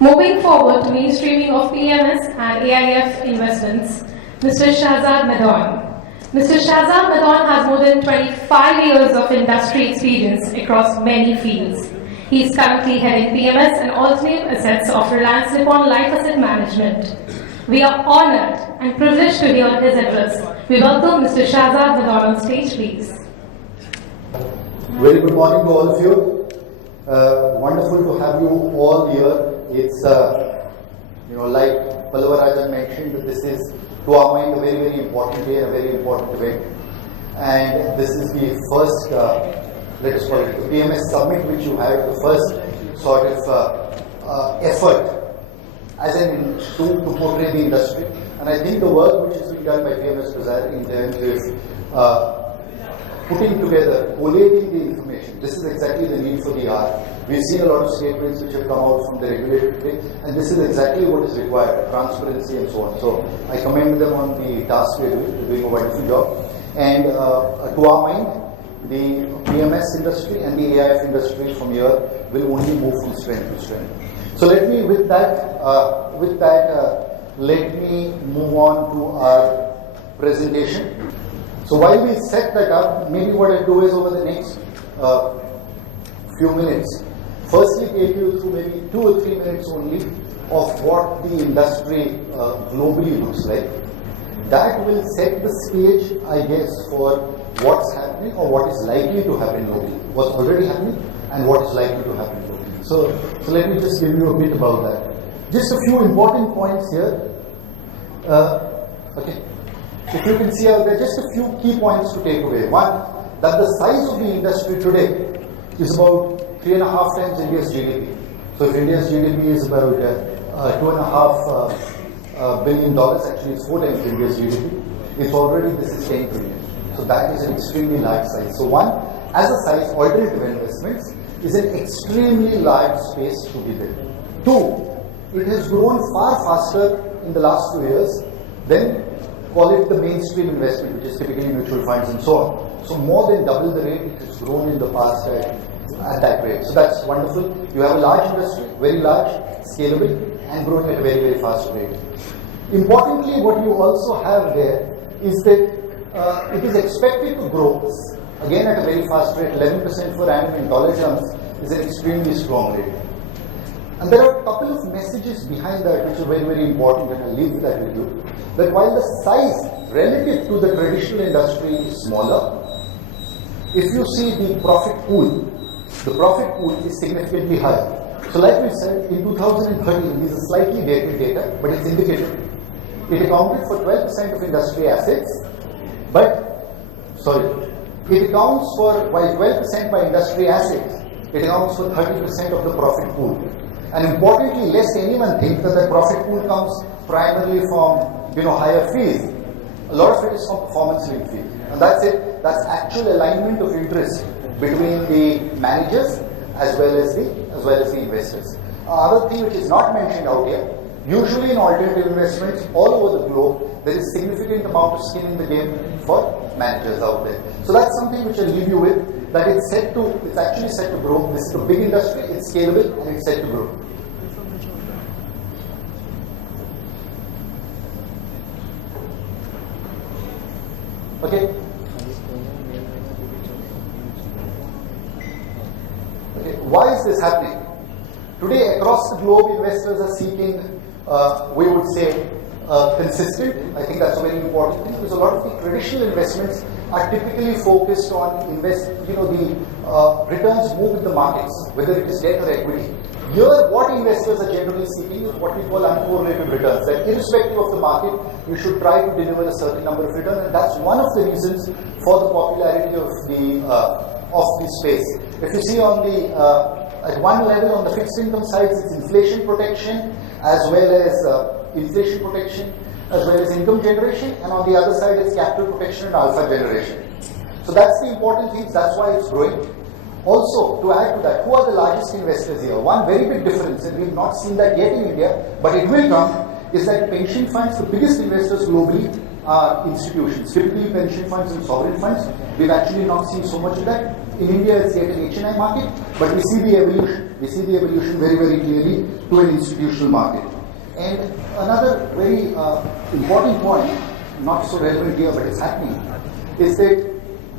Moving forward to mainstreaming of PMS and AIF investments, Mr. Shahzad Madon. Mr. Shahzad Madon has more than 25 years of industry experience across many fields. He is currently heading PMS and alternate assets of Reliance Nippon Life Asset Management. We are honored and privileged to hear his address. We welcome Mr. Shahzad Madon on stage, please. Very good morning to all of you. Wonderful to have you all here. It's, like Pallavarajan mentioned, that this is, to our mind, a very, very important day, a very important event. And this is the first, let us call it, the PMS Summit, which you had, the first sort of effort as to portray the industry. And I think the work which is being done by PMS Bazaar in terms of putting together, collating the information, this is exactly the need for the hour. We've seen a lot of statements which have come out from the regulator today, and this is exactly what is required, transparency and so on. So I commend them on the task they're doing a wonderful job. And to our mind, the PMS industry and the AIF industry from here will only move from strength to strength. So let me, with that, let me move on to our presentation. So while we set that up, maybe what I'll do is over the next few minutes, firstly take you through maybe 2 or 3 minutes only of what the industry globally looks like. That will set the stage, I guess, for what's happening or what is likely to happen globally, what's already happening and what is likely to happen globally. So let me just give you a bit about that. Just a few important points here. Okay. If you can see out there, just a few key points to take away. One, that the size of the industry today is about 3.5 times India's GDP. So if India's GDP is about $2.5 billion, actually it's 4 times India's GDP. It's already, this is 10 trillion. So that is an extremely large size. So one, as a size, alternative investments is an extremely large space to be there. 2, it has grown far faster in the last 2 years than, call it, the mainstream investment, which is typically mutual funds and so on. So more than double the rate it has grown in the past at that rate. So that's wonderful. You have a large industry, very large, scalable, and growing at a very, very fast rate. Importantly, what you also have there is that it is expected to grow, again at a very fast rate, 11% per annum in dollar terms is an extremely strong rate. And there are a couple of messages behind that which are very, very important, and I'll leave that with you. That while the size relative to the traditional industry is smaller, if you see the profit pool is significantly higher. So like we said, in 2013, these are slightly dated data, but it's indicative. It accounted for 12% of industry assets, it accounts for, while 12% by industry assets, it accounts for 30% of the profit pool. And importantly, lest anyone think that the profit pool comes primarily from higher fees. A lot of it is from performance-linked fees, and that's it. That's actual alignment of interest between the managers as well as the investors. Other thing which is not mentioned out here, usually in alternative investments all over the globe, there is significant amount of skin in the game for managers out there. So that's something which I'll leave you with, that it's actually set to grow. This is a big industry, it's scalable, and it's set to grow. Okay. Why is this happening? Today, across the globe, investors are seeking, we would say, consistent. I think that's a very important thing, because a lot of the traditional investments are typically focused on the returns move with the markets, whether it is debt or equity. Here, what investors are generally seeking is what we call uncorrelated returns. That irrespective of the market, you should try to deliver a certain number of returns, and that's one of the reasons for the popularity of the space. If you see on the at one level on the fixed income side, it's inflation protection as well as income generation, and on the other side, it's capital protection and alpha generation. So that's the important thing. That's why it's growing. Also, to add to that, who are the largest investors here? One very big difference, and we've not seen that yet in India, but it will come, is that pension funds, the biggest investors globally are institutions. Typically pension funds and sovereign funds, we've actually not seen so much of that. In India, it's yet an HNI market, but we see the evolution. We see the evolution very, very clearly to an institutional market. And another very important point, not so relevant here, but it's happening, is that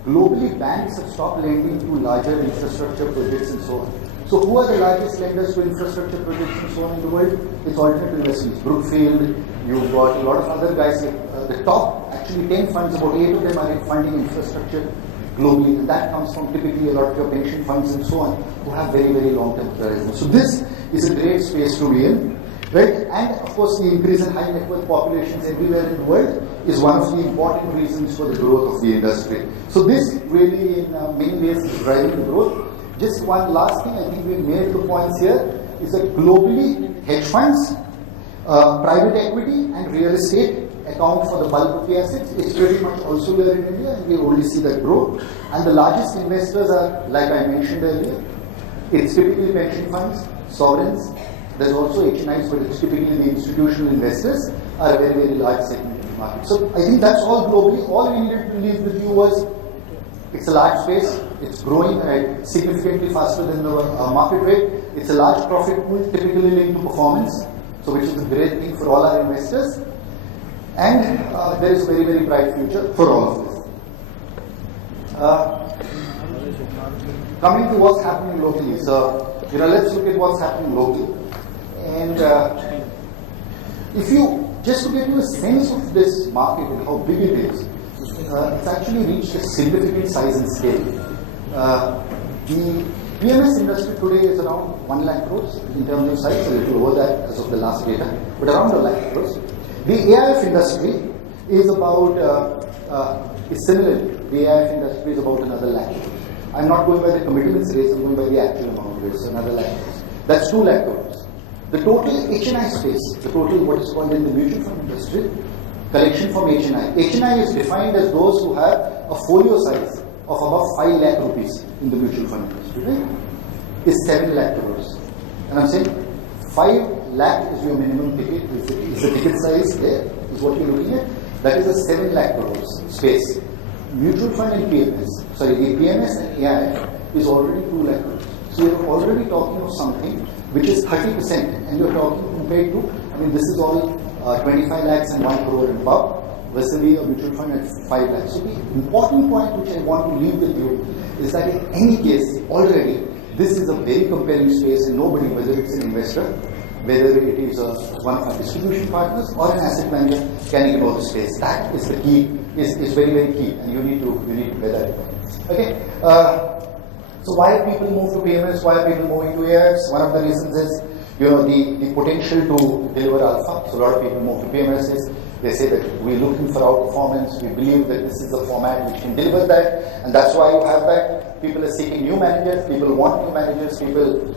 globally banks have stopped lending to larger infrastructure projects and so on. So who are the largest lenders to infrastructure projects and so on in the world? It's alternative investments. Brookfield, you've got a lot of other guys. The top, actually 10 funds, about 8 of them are funding infrastructure globally. And that comes from typically a lot of your pension funds and so on, who have very, very long-term horizons. So this is a great space to be in. Right? And of course, the increase in high net worth populations everywhere in the world is one of the important reasons for the growth of the industry. So this really in many ways is driving the growth. Just one last thing, I think we made the points here, is that globally hedge funds, private equity and real estate account for the bulk of the assets. It's pretty much also there in India, and we only see that grow. And the largest investors are, like I mentioned earlier, it's typically pension funds, sovereigns. There's also HNIs, but it's typically the institutional investors are a very, very large segment of the market. So I think that's all globally. All we needed to leave with you was it's a large space. It's growing at significantly faster than the market rate. It's a large profit pool, typically linked to performance, so which is a great thing for all our investors. And there is a very, very bright future for all of this. Coming to what's happening locally. So, let's look at what's happening locally. And if you, just to give you a sense of this market and how big it is, it's actually reached a significant size and scale. The PMS industry today is around 1 lakh crores in terms of size, a little over that as of the last data, but around 1 lakh crores. The AIF industry is about, is similar. The AIF industry is about another lakh crores. I'm not going by the commitments raised, I'm going by the actual amount raised, so another lakh crores. That's 2 lakh crores. The total HNI space, the total what is called in the mutual fund industry, collection from HNI. HNI is defined as those who have a folio size of about 5 lakh rupees in the mutual fund industry, right? Is 7 lakh crores. And I'm saying 5 lakh is your minimum ticket, is the ticket size there, is what you're looking at. That is a 7 lakh crores space. Mutual fund and PMS, sorry, the PMS and AIF is already 2 lakh crores. So you're already talking of something which is 30%, and you're talking compared to, this is all 25 lakhs and 1 crore and above, versus a mutual fund at 5 lakhs. So the important point which I want to leave with you is that in any case, already, this is a very compelling space, and nobody, whether it's an investor, whether it is one of our distribution partners or an asset manager, can ignore the space. That is the key, is very, very key, and you need to bear that in mind. Okay. So why are people move to PMS? Why are people moving to AIFs? One of the reasons is, the potential to deliver alpha. So a lot of people move to PMS is, they say that we're looking for outperformance. We believe that this is the format which can deliver that, and that's why you have that. People are seeking new managers. People want new managers. People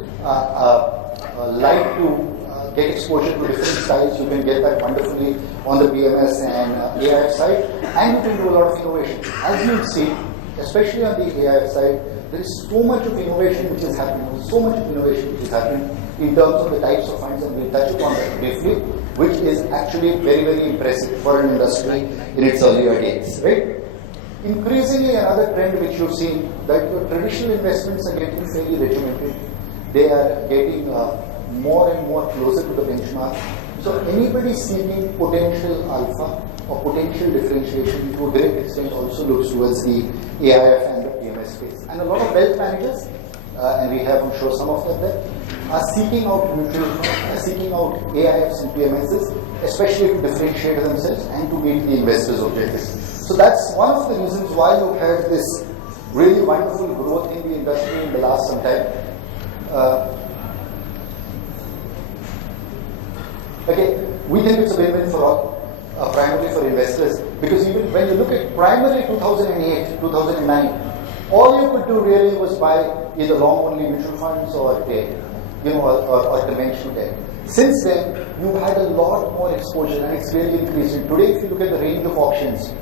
like to get exposure to different styles. You can get that wonderfully on the PMS and AIF side, and you can do a lot of innovation. As you see, especially on the AIF side, there is so much of innovation which is happening, in terms of the types of funds, and we'll touch upon that briefly, which is actually very, very impressive for an industry in its earlier days, right? Increasingly, another trend which you've seen, that your traditional investments are getting fairly regimented. They are getting more and more closer to the benchmark. So anybody seeking potential alpha or potential differentiation to a great extent also looks towards the AIF and the PMS space. And a lot of wealth managers, and we have, I'm sure, some of them there, are seeking out mutual funds, are seeking out AIFs and PMSs, especially to differentiate themselves and to meet the investors' objectives. So that's one of the reasons why you've had this really wonderful growth in the industry in the last some time. Okay, we think it's a win-win for all, primarily for investors, because even when you look at primarily 2008, 2009, all you could do really was buy either long-only mutual funds or debt, or conventional debt. Since then, you've had a lot more exposure, and it's really increasing. Today, if you look at the range of options,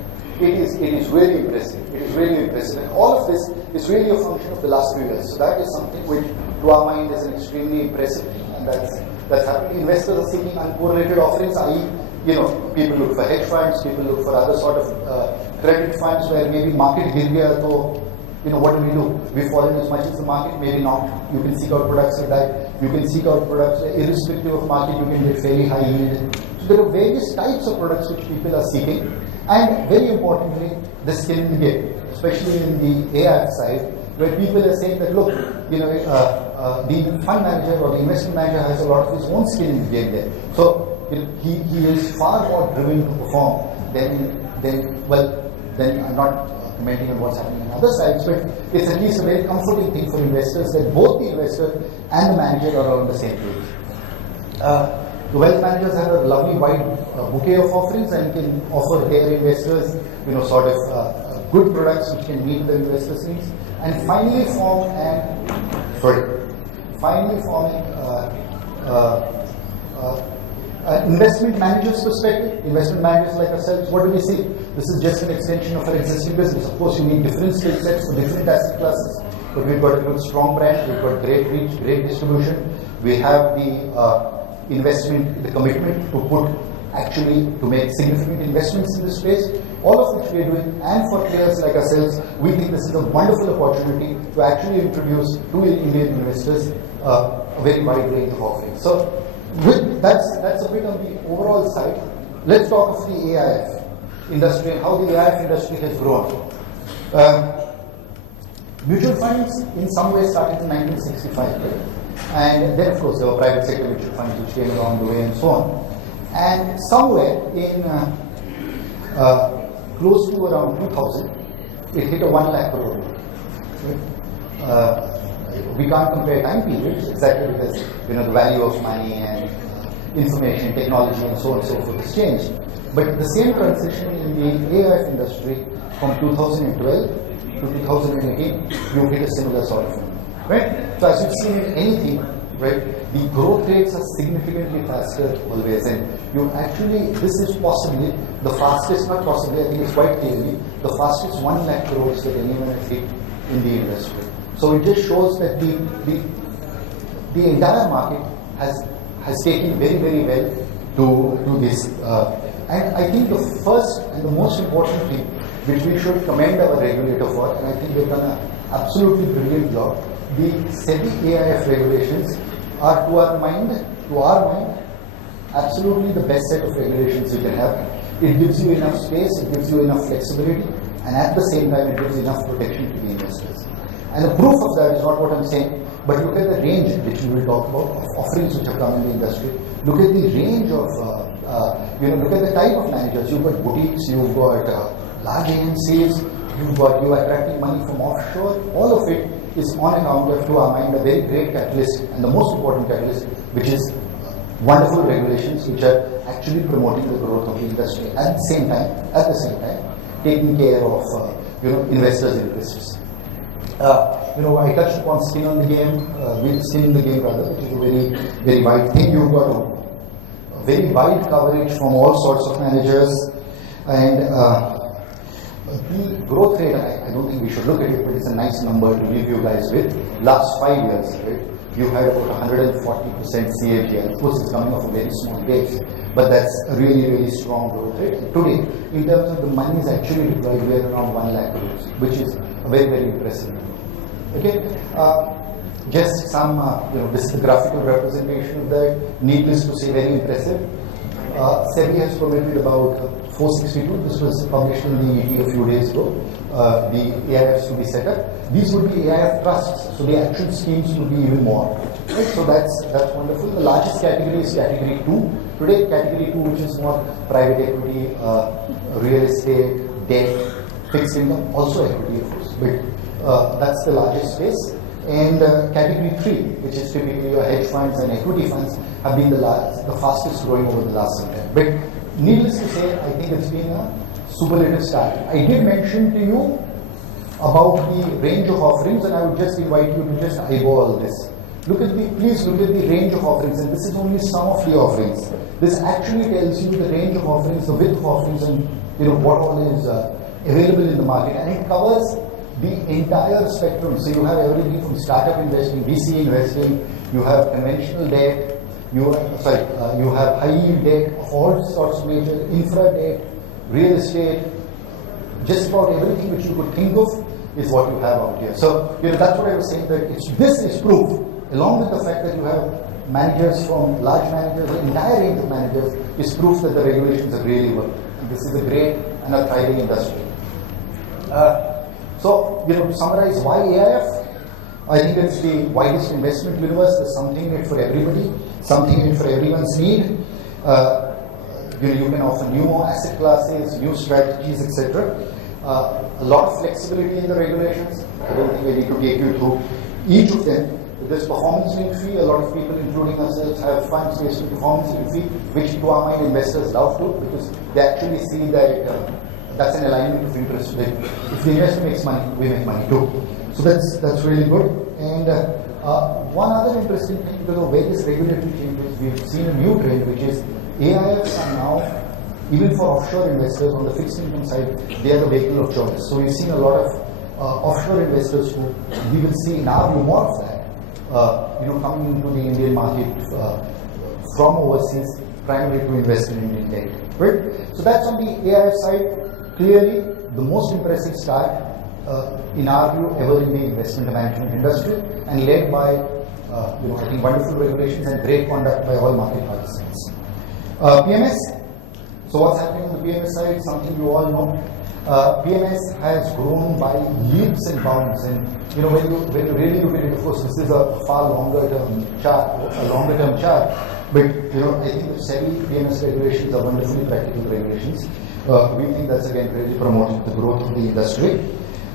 it is really impressive. It is really impressive, and all of this is really a function of the last few years. So that is something which, to our mind, is an extremely impressive thing, and that's happening. Investors are seeking uncorrelated offerings, i.e., people look for hedge funds, people look for other sort of credit funds where maybe market गिर गया तो what do? We fall in as much as the market, maybe not. You can seek out products like that. You can seek out products irrespective of market, you can get fairly high yield. So there are various types of products which people are seeking. And very importantly, the skin in the game, especially in the AIF side, where people are saying that, look, the fund manager or the investment manager has a lot of his own skin in the game there. So he is far more driven to perform then I'm not commenting on what's happening on other sides, but it's at least a very comforting thing for investors that both the investor and the manager are on the same page. The wealth managers have a lovely wide bouquet of offerings and can offer their investors, good products which can meet the investors' needs. And finally forming investment managers' perspective. Investment managers like ourselves, what do we see? This is just an extension of our existing business. Of course, you need different skill sets for different asset classes, but we've got a good strong brand, we've got great reach, great distribution. We have the investment, the commitment to make significant investments in this space, all of which we are doing. And for players like ourselves, we think this is a wonderful opportunity to actually introduce to Indian investors a very wide range of offerings. So that's a bit on the overall side. Let's talk of the AIF industry and how the AIF industry has grown. Mutual funds in some ways started in 1965, right? And then of course there were private sector mutual funds which came along the way and so on. And somewhere in close to around 2000, it hit a 1 lakh crore. Right? We can't compare time periods exactly because the value of money and information technology and so on and so forth has changed. But the same transition in the AIF industry from 2012 to 2018, you hit a similar sort of thing, right? So as you've seen in anything, right, the growth rates are significantly faster always, and this is possibly the fastest, not possibly, I think it's quite clearly, the fastest 1 lakh crores that anyone has hit in the industry. So it just shows that the entire market has taken very, very well to this. And I think the first and the most important thing which we should commend our regulator for, and I think they've done an absolutely brilliant job, the SEBI AIF regulations are to our mind, absolutely the best set of regulations you can have. It gives you enough space, it gives you enough flexibility, and at the same time it gives enough protection to the investors. And the proof of that is not what I'm saying, but look at the range which we will talk about of offerings which have come in the industry. Look at the range of, look at the type of managers. You've got boutiques, you've got large AMCs, you are attracting money from offshore. All of it is on account of, to our mind, a very great catalyst, and the most important catalyst, which is wonderful regulations which are actually promoting the growth of the industry at the same time, taking care of investors' interests. I touched upon skin in the game, which is a very, very wide thing. You've got a very wide coverage from all sorts of managers, and the growth rate, I don't think we should look at it, but it's a nice number to leave you guys with. Last 5 years, right, you had about 140% CAGR. Of course, it's coming off a very small base, but that's a really, really strong growth rate. Today, in terms of the money is actually deployed, we are around 1 lakh crores, which is a very, very impressive number. Okay, just some, this is the graphical representation of that. Needless to say, very impressive. SEBI has permitted about 462. This was published in the ET a few days ago. The AIFs to be set up. These would be AIF trusts, so the actual schemes would be even more. Right? So that's wonderful. The largest category is category 2. Today, category 2, which is more private equity, real estate, debt, fixed income, also equity, of course, but that's the largest space. And category 3, which is typically your hedge funds and equity funds, have been the fastest growing over the last some time. But needless to say, I think it's been a superlative start. I did mention to you about the range of offerings, and I would just invite you to just eyeball this. Please look at the range of offerings, and this is only some of the offerings. This actually tells you the range of offerings, the width of offerings, and what all is available in the market, and it covers the entire spectrum. So you have everything from startup investing, VC investing, you have conventional debt, you have high yield debt, all sorts of major infra debt, real estate, just about everything which you could think of is what you have out here. So, that's what I was saying, that this is proof, along with the fact that you have managers from large managers, the entire range of managers, is proof that the regulations have really worked. And this is a great and a thriving industry. So, to summarize, why AIF? I think it's the widest investment universe. There's something in it for everybody, something in it for everyone's need. You can offer new asset classes, new strategies, etc. A lot of flexibility in the regulations. I don't think I need to take you through each of them. There's performance-linked fee. A lot of people, including ourselves, have funds based on performance-linked fee, which to our mind investors love to, because they actually see that that's an alignment of interest. If the investor makes money, we make money too. So that's really good. And one other interesting thing, because of various regulatory changes, we've seen a new trend, which is AIFs are now, even for offshore investors on the fixed income side, they are the vehicle of choice. So we've seen a lot of offshore investors who we will see in our view more of that, coming into the Indian market from overseas, primarily to invest in Indian tech. Right? So that's on the AIF side. Clearly, the most impressive start, in our view, ever in the investment management industry, and led by, I think, wonderful regulations and great conduct by all market participants. PMS. So what's happening on the PMS side? Something you all know. PMS has grown by leaps and bounds, and when you really look at it, of course, this is a far longer term chart, but I think the SEBI PMS regulations are wonderfully practical regulations. We think that's again really promoting the growth of the industry.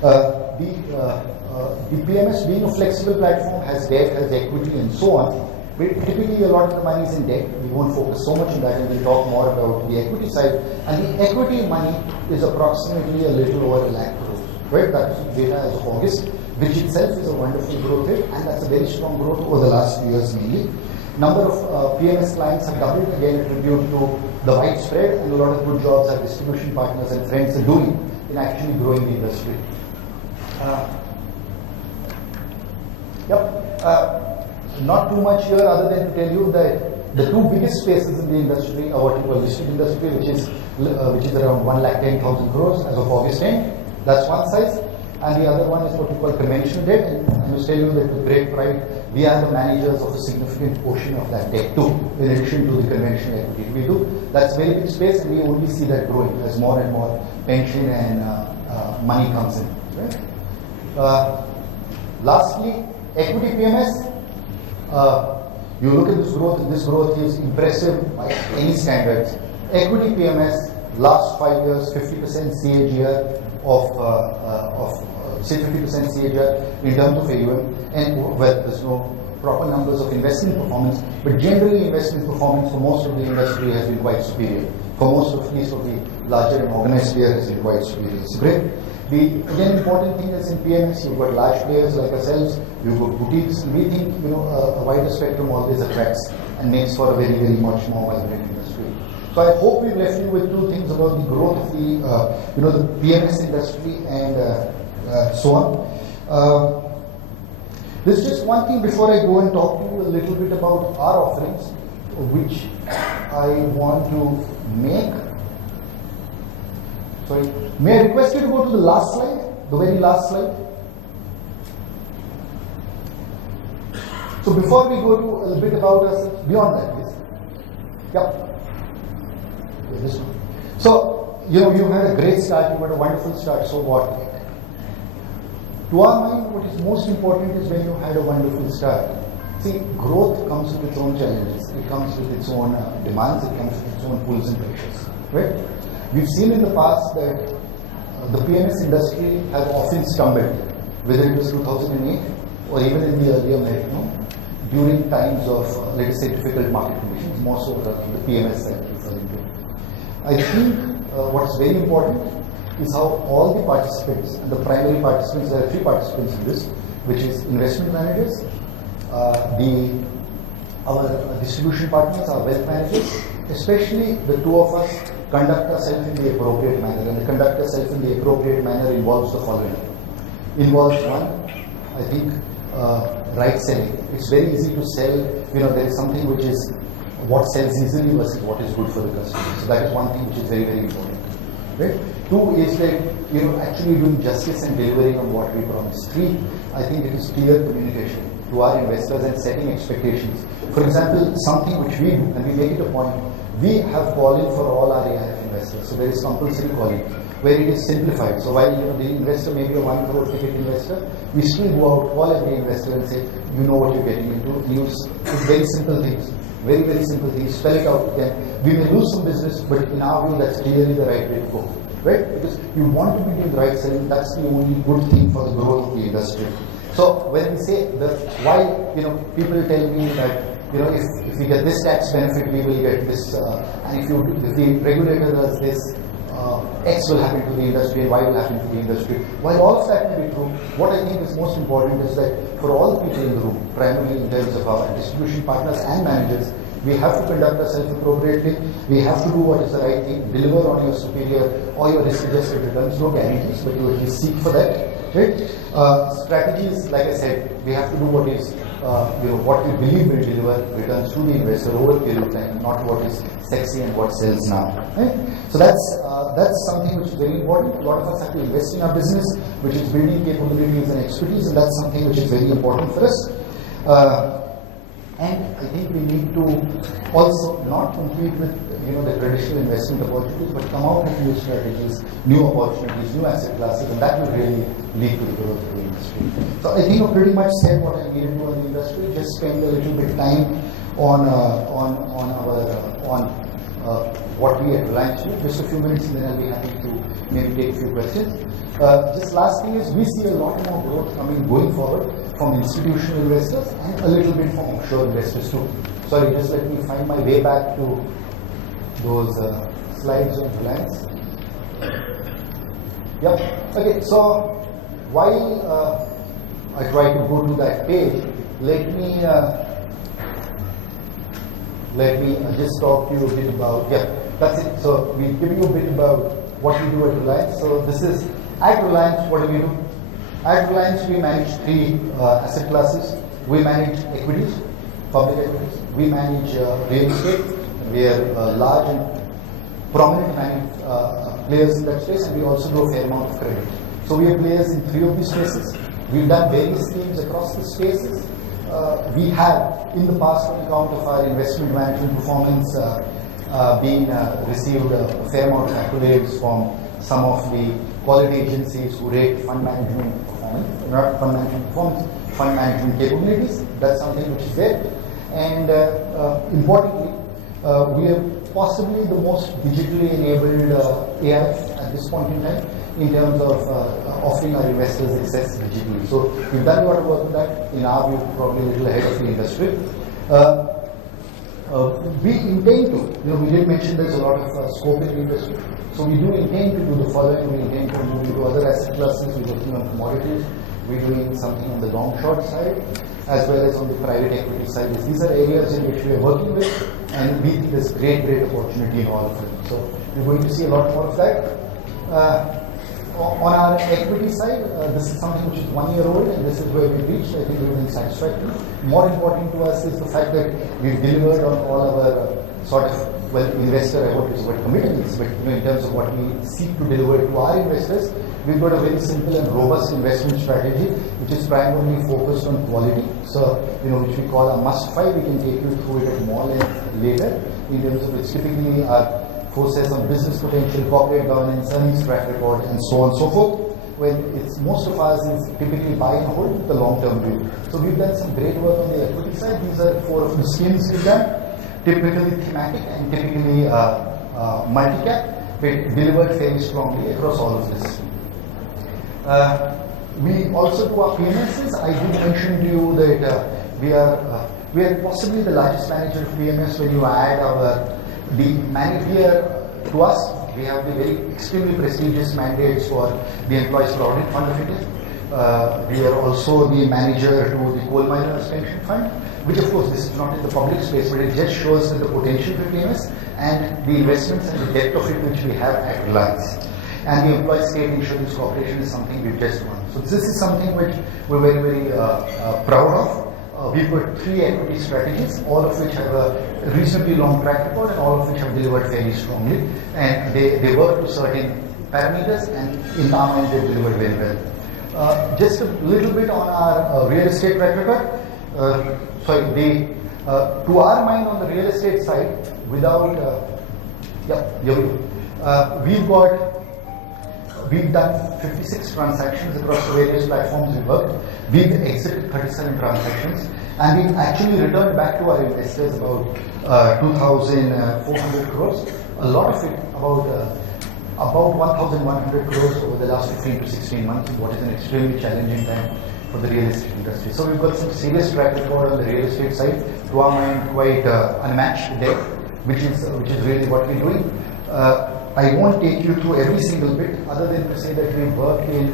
The PMS, being a flexible platform, has debt, has equity, and so on. But typically, a lot of the money is in debt. We won't focus so much on that, and we'll talk more about the equity side. And the equity money is approximately a little over 1 lakh crores. Right? That's data as of August, which itself is a wonderful growth rate, and that's a very strong growth over the last few years mainly. Number of PMS clients have doubled, again attributed to the widespread, and a lot of good jobs our distribution partners and friends are doing in actually growing the industry. Not too much here other than to tell you that the two biggest spaces in the industry are what you call listed industry, which is around 1,10,000 crores as of August end. That's one size. And the other one is what we call conventional debt. And I must tell you that with great pride, we are the managers of a significant portion of that debt too, in addition to the conventional equity we do. That's very big space, and we only see that growing as more and more pension and money comes in. Right? Lastly, equity PMS. You look at this growth, and this growth is impressive by any standards. Equity PMS, last 5 years, 50% CAGR say 50% CAGR in terms of AUM, and well, there's no proper numbers of investment performance, but generally investment performance for most of the industry has been quite superior. For most of, at least of the larger and organized players, has been quite superior. It's great. The again important thing is in PMS, you've got large players like ourselves, you've got boutiques, and we think a wider spectrum always attracts and makes for a very, very much more vibrant industry. So I hope we've left you with two things about the growth of the the PMS industry and so on. There's just one thing before I go and talk to you a little bit about our offerings, which I want to make. Sorry, may I request you to go to the last slide, the very last slide. So before we go to a little bit about us, beyond that, please. Yep. This one. So, you've had a great start, you've had a wonderful start, so what? To our mind, what is most important is when you had a wonderful start. See, growth comes with its own challenges, it comes with its own demands, it comes with its own pulls and pressures, right? We've seen in the past that the PMS industry has often stumbled, whether it was 2008 or even in the earlier during times of, let us say, difficult market conditions, more so the PMS side is referring to. I think what's very important is how all the participants, and the primary participants, there are three participants in this, which is investment managers, our distribution partners, our wealth managers, especially the two of us, conduct ourselves in the appropriate manner. And the conduct ourselves in the appropriate manner involves the following. Involves one, I think, right selling. It's very easy to sell, there is something which is what sells easily versus what is good for the customer. So that is one thing which is very, very important. right? 2 is that, actually doing justice and delivering on what we promised. 3, I think it is clear communication to our investors and setting expectations. For example, something which we do, and we make it a point, we have call-in for all our AIF investors. So there is compulsory call-in, where it is simplified. So while the investor may be a 1 crore ticket investor, we still go out, call every investor and say, you know what you're getting into. Use very simple things, very, very simple things, spell it out to them. We may lose some business, but in our view, that's clearly the right way to go, right? Because you want to be doing the right selling, that's the only good thing for the growth of the industry. So when we say why, people tell me that, if we get this tax benefit, we will get this, and if the regulator does this, X will happen to the industry and Y will happen to the industry. While all of that may be true, what I think is most important is that for all people in the room, primarily in terms of our distribution partners and managers, we have to conduct ourselves appropriately. We have to do what is the right thing, deliver on your superior or your risk-adjusted returns. No guarantees, but you at least seek for that. Right? Strategies, like I said, we have to do what is, what we believe will deliver returns to the investor over a period of time, not what is sexy and what sells now. Right? So that's something which is very important. A lot of us have to invest in our business, which is building capabilities and expertise, and that's something which is very important for us. And I think we need to also not compete with the traditional investment opportunities, but come out with new strategies, new opportunities, new asset classes, and that will really lead to the growth of the industry. So I think I pretty much said what I needed to on the industry. Just spend a little bit of time on what we at Reliance do. Just a few minutes, and then I'll be happy to maybe take a few questions. Just last thing is, we see a lot more growth going forward from institutional investors and a little bit from offshore investors too. Sorry, just let me find my way back to those slides of Reliance. Yep. Okay, so while I try to go to that page, let me just talk to you a bit about, that's it. So we'll give you a bit about what we do at Reliance. So this is, at Reliance, what do we do? At Reliance, we manage 3 asset classes. We manage equities, public equities. We manage real estate. We are large and prominent players in that space, and we also do a fair amount of credit. So we are players in 3 of these spaces. We've done various schemes across the spaces. We have, in the past, on account of our investment management performance, received a fair amount of accolades from some of the quality agencies who rate fund management performance, not fund management performance, fund management capabilities. That's something which is there. And importantly, we are possibly the most digitally enabled AIF at this point in time in terms of offering our investors access digitally. So we've done a lot of work with that. In our view, probably a little ahead of the industry. We intend to, we did mention there's a lot of scope in the industry. So we do intend to do the following. We intend to move into other asset classes. We're working on commodities. We're doing something on the long short side, as well as on the private equity side. These are areas in which we are working with, and we think there's great opportunity in all of them. So we're going to see a lot more of that. On our equity side, this is something which is 1 year old, and this is where we reached. I think we've been satisfactory. More important to us is the fact that we've delivered on all our investor, I hope is what commitments, but in terms of what we seek to deliver to our investors, we've got a very simple and robust investment strategy, which is primarily focused on quality. So, which we call a must-buy. We can take you through it at more length later, in terms of which typically our process on business potential, corporate governance, earnings track record, and so on and so forth. When most of ours is typically buy and hold with the long-term view. So we've done some great work on the equity side. These are 4 of the schemes we've done. Typically thematic and typically multi-cap, but delivered fairly strongly across all of this. We also do our PMSs. I did mention to you that we are possibly the largest manager of PMS when you add the manager to us. We have the very extremely prestigious mandates for the Employees Provident Fund of India. We are also the manager to the Coal Miners Pension Fund, which of course this is not in the public space, but it just shows the potential for PMS and the investments and the depth of it which we have at Reliance. And the Employees State Insurance Corporation is something we've just won. So this is something which we're very, very proud of. We've got 3 equity strategies, all of which have a reasonably long track record and all of which have delivered fairly strongly. And they work to certain parameters, and in our mind they delivered very well. Just a little bit on our real estate track record. To our mind on the real estate side, without, we've done 56 transactions across the various platforms we worked. We've exited 37 transactions, and we've actually returned back to our investors about 2,400 crores. A lot of it, about 1,100 crores over the last 15 to 16 months, what is an extremely challenging time for the real estate industry. So we've got some serious track record on the real estate side, to our mind quite unmatched today, which is really what we're doing. I won't take you through every single bit, other than to say that we work in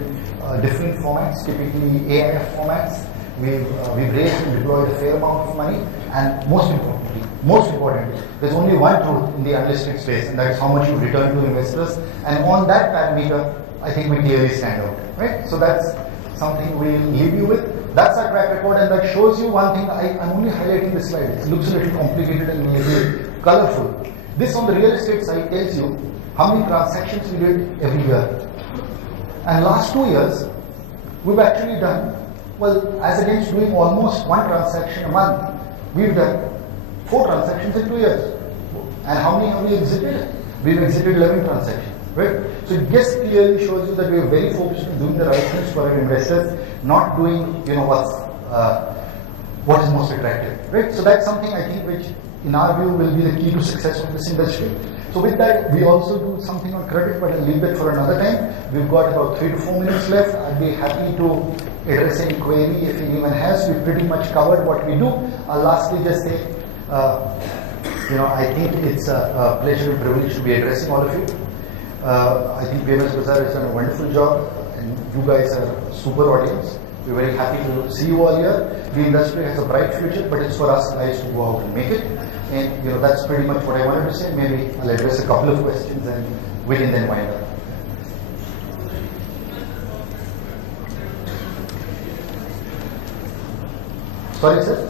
different formats, typically AIF formats. We've raised and deployed a fair amount of money, and most importantly, there's only one truth in the unlisted space, and that is how much you return to investors. And on that parameter, I think we clearly stand out, right? So that's something we'll leave you with. That's our track record, and that shows you one thing. I'm only highlighting this slide. It looks a little complicated and a little colorful. This on the real estate side tells you how many transactions we did every year. And last 2 years, we've actually done, well, as against doing almost one transaction a month, we've done 4 transactions in 2 years. And how many have we exited? We've exited 11 transactions, right? So it just clearly shows you that we are very focused on doing the right things for our investors, not doing, what is most attractive, right? So that's something I think which, in our view, will be the key to success of this industry. So with that, we also do something on credit, but I'll leave that for another time. We've got about 3 to 4 minutes left. I'd be happy to address any query if anyone has. We've pretty much covered what we do. I'll lastly just say, I think it's a pleasure and privilege to be addressing all of you. I think PMS Bazaar has done a wonderful job, and you guys are a super audience. We're very happy to see you all here. The industry has a bright future, but it's for us guys to go out and make it. And that's pretty much what I wanted to say. Maybe I'll address a couple of questions and we can then wind up. Sorry, sir?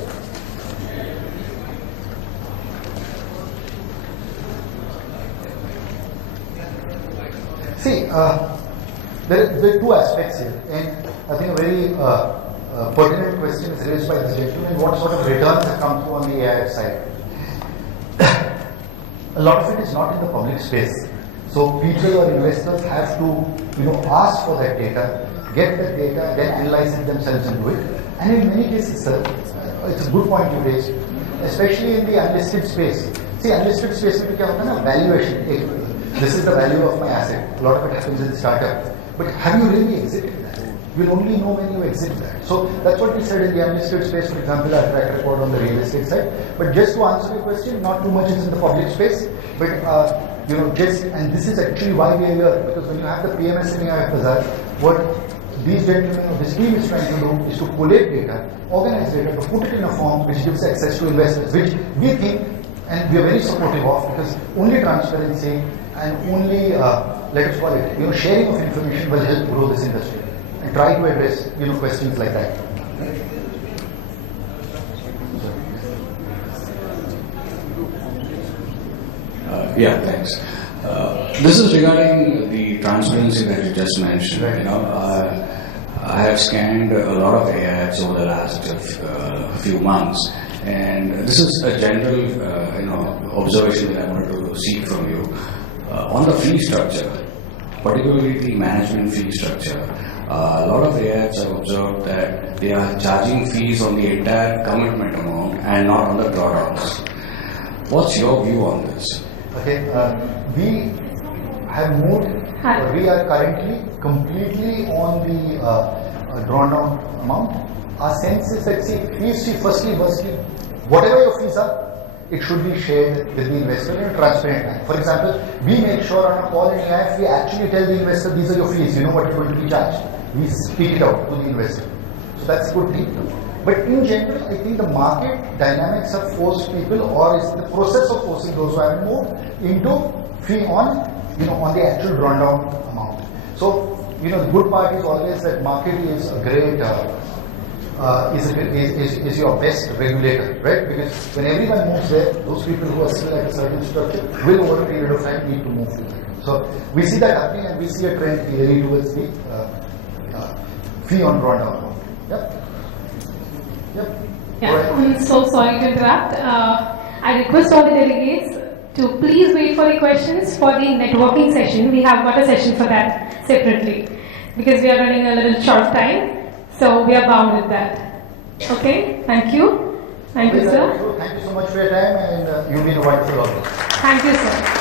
See, there are 2 aspects here, and I think a very pertinent question is raised by this gentleman. What sort of returns have come through on the AIF side? A lot of it is not in the public space. So people or investors have to, ask for that data, get that data, then analyze it themselves and do it. And in many cases, sir, it's a good point you raised, especially in the unlisted space. See, unlisted space में क्या होता है ना, valuation. This is the value of my asset. A lot of it happens in startup. But have you really exited that? You'll only know when you exit that. So that's what we said in the unlisted space, for example, our track record on the real estate side. But just to answer your question, not too much is in the public space, but and this is actually why we are here, because when you have the PMS AIF Bazaar, what these gentlemen or this team is trying to do is to collate data, organize data, to put it in a form which gives access to investors, which we think, and we are very supportive of, because only transparency and only, let us call it, sharing of information will help grow this industry. And try to address, questions like that. Thanks. This is regarding the transparency that you just mentioned. Right. I have scanned a lot of AIFs over the last few months, and this is a general, observation that I wanted to seek from you on the fee structure, particularly the management fee structure. A lot of AIFs have observed that they are charging fees on the entire commitment amount and not on the drawdowns. What's your view on this? Okay, we have moved, we are currently completely on the drawn down amount. Our sense is that, firstly, whatever your fees are, it should be shared with the investor in a transparent manner. For example, we make sure on a call in AIF, we actually tell the investor, these are your fees, you know what you're going to be charged. We speak it out to the investor. So that's a good thing. But in general, I think the market dynamics have forced people, or is the process of forcing those who haven't moved into fee on, on the actual drawn down amount. So, the good part is always that market is a great, is your best regulator, right? Because when everyone moves there, those people who are still at a certain structure will over a period of time need to move to that. So we see that happening, and we see a trend clearly towards the fee on drawdown. Yep. Yep. Yeah, I'm so sorry to interrupt. I request all the delegates to please wait for the questions for the networking session. We have got a session for that separately because we are running a little short of time, so we are bound with that. Okay, thank you. Thank you, sir. Thank you so much for your time, and you've been a wonderful audience. Thank you, sir.